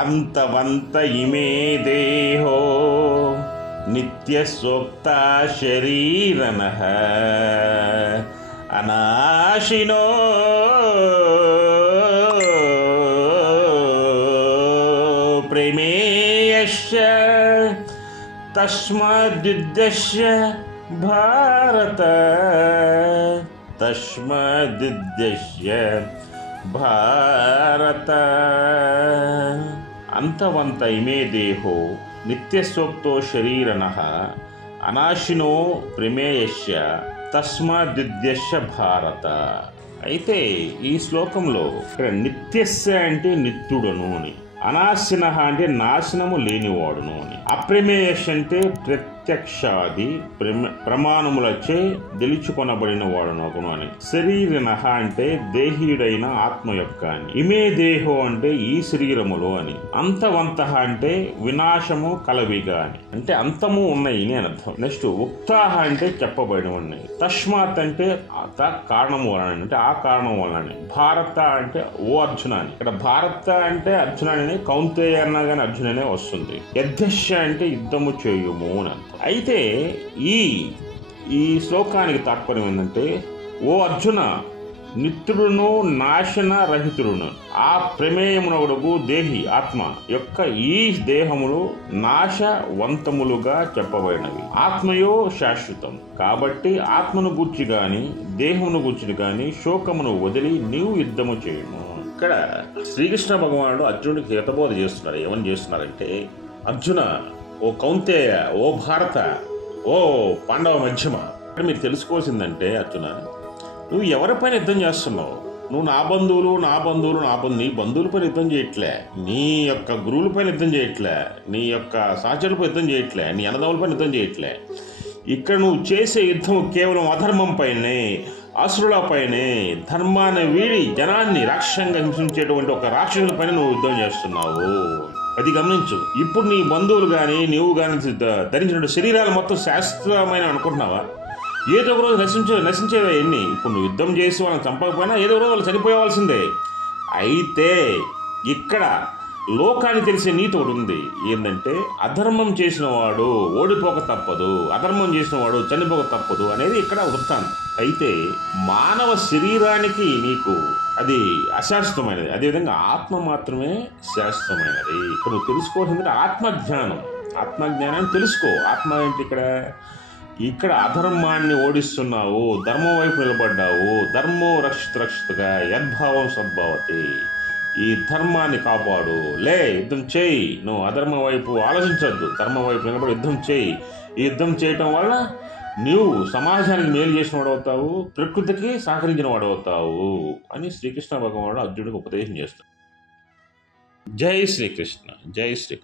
అంతవంత ఇమే దేహో నిత్యసోక్త శరీరనః అనాశినో ప్రేమేయస్య తస్మాద్యుద్ధస్య భారత తస్మాద్యుద్ధస్య భారత. అంతవంత ఇమే దేహో నిత్యసోక్తో శరీరనః అనాశినో ప్రమేయస్య తస్మాద్యుద్ధస్య భారత. అయితే ఈ శ్లోకంలో ఇక్కడ నిత్యస్య అంటే నిత్యుడను అని, అనాశిన అంటే నాశనము లేనివాడును అని, అప్రమేయస్ అంటే ప్రత్యక్షాది ప్రమాణములచే గెలుచుకొనబడిన వాడునగును అని, శరీరన అంటే దేహీయుడైన ఆత్మ యొక్క అని, ఇమే దేహో అంటే ఈ శరీరములో అని, అంతవంత అంటే వినాశము కలవిగా అని, అంటే అంతము ఉన్నాయి అని అర్థం. నెక్స్ట్ ఉక్తాహ అంటే చెప్పబడినవన్నీ, తస్మాత్ అంటే కారణము వలన అంటే ఆ కారణం వలన, భారత అంటే ఓ అర్జున అని, ఇక్కడ భారత అంటే అర్జున అని, కౌంతేయ అన్నా కానీ అర్జుననే వస్తుంది. యద్ధస్య అంటే యుద్ధము చేయుము అని అర్థం. అయితే ఈ శ్లోకానికి తాత్పర్యం ఏంటంటే, ఓ అర్జున, నిత్యుడును నాశన రహితుడును ఆ ప్రమేయమునొకడుగు దేహి ఆత్మ యొక్క ఈ దేహములు నాశవంతములుగా చెప్పబడినవి. ఆత్మయో శాశ్వతం. కాబట్టి ఆత్మను గూర్చి గాని దేహమును గూర్చి గాని శోకమును వదిలి నీవు యుద్ధము చేయము. ఇక్కడ శ్రీకృష్ణ భగవానుడు అర్జునుడికి హితబోధ చేస్తున్నారు. ఏమని చేస్తున్నారంటే, అర్జున, ఓ కౌంతేయ, ఓ భారత, ఓ పాండవ మధ్యమ, ఇక్కడ మీరు తెలుసుకోవాల్సిందంటే అర్జున, నువ్వు ఎవరిపైన యుద్ధం చేస్తున్నావు? నువ్వు నా బంధువులు నీ బంధువులపైన యుద్ధం చేయట్లే, నీ యొక్క గురువులపైన యుద్ధం చేయట్లే, నీ యొక్క సహచరులపై యుద్ధం చేయట్లే, నీ అన్నదమ్ములపైన యుద్ధం చేయట్లే. ఇక్కడ నువ్వు చేసే యుద్ధం కేవలం అధర్మం పైనే, అసురులపైనే, ధర్మాన్ని వీడి జనాన్ని రాక్షసంగా హింసించేటువంటి ఒక రాక్షసుల పైన నువ్వు యుద్ధం చేస్తున్నావు. అది గమనించు. ఇప్పుడు నీ బంధువులు కానీ నీవు కానీ ధరించిన శరీరాలు మొత్తం శాస్త్రమైన అనుకుంటున్నావా? ఏదో ఒక రోజు నశించేవే ఎన్ని. ఇప్పుడు నువ్వు యుద్ధం చేసి వాళ్ళని చంపకపోయినా ఏదో రోజు వాళ్ళు చనిపోయేవాల్సిందే. అయితే ఇక్కడ లోకానికి తెలిసే నీతి ఒకటి ఉంది. ఏంటంటే, అధర్మం చేసిన వాడు ఓడిపోక తప్పదు, అధర్మం చేసిన వాడు చనిపోక తప్పదు అనేది ఇక్కడ వృత్తాంతం. అయితే మానవ శరీరానికి నీకు అది అశాశ్వతమైనది, అదేవిధంగా ఆత్మ మాత్రమే శాశ్వతమైనది. ఇక్కడ నువ్వు తెలుసుకోవాల్సింది ఆత్మజ్ఞానం. ఆత్మజ్ఞానాన్ని తెలుసుకో. ఆత్మ ఏంటి? ఇక్కడ అధర్మాన్ని ఓడిస్తున్నావు, ధర్మం వైపు నిలబడ్డావు. ధర్మో రక్షితగా యద్భావం సద్భావతి. ఈ ధర్మాన్ని కాపాడు, యుద్ధం చేయి. నువ్వు అధర్మం వైపు ఆలోచించద్దు, ధర్మం వైపు నిలబడి యుద్ధం చేయి. ఈ యుద్ధం చేయటం వల్ల నీవు సమాజానికి మేలు చేసిన వాడవుతావు, ప్రకృతికి సహకరించిన వాడవుతావు అని శ్రీకృష్ణ భగవానుడు అర్జునుడికి ఉపదేశం చేస్తాడు. జై శ్రీకృష్ణ. జై శ్రీకృష్ణ.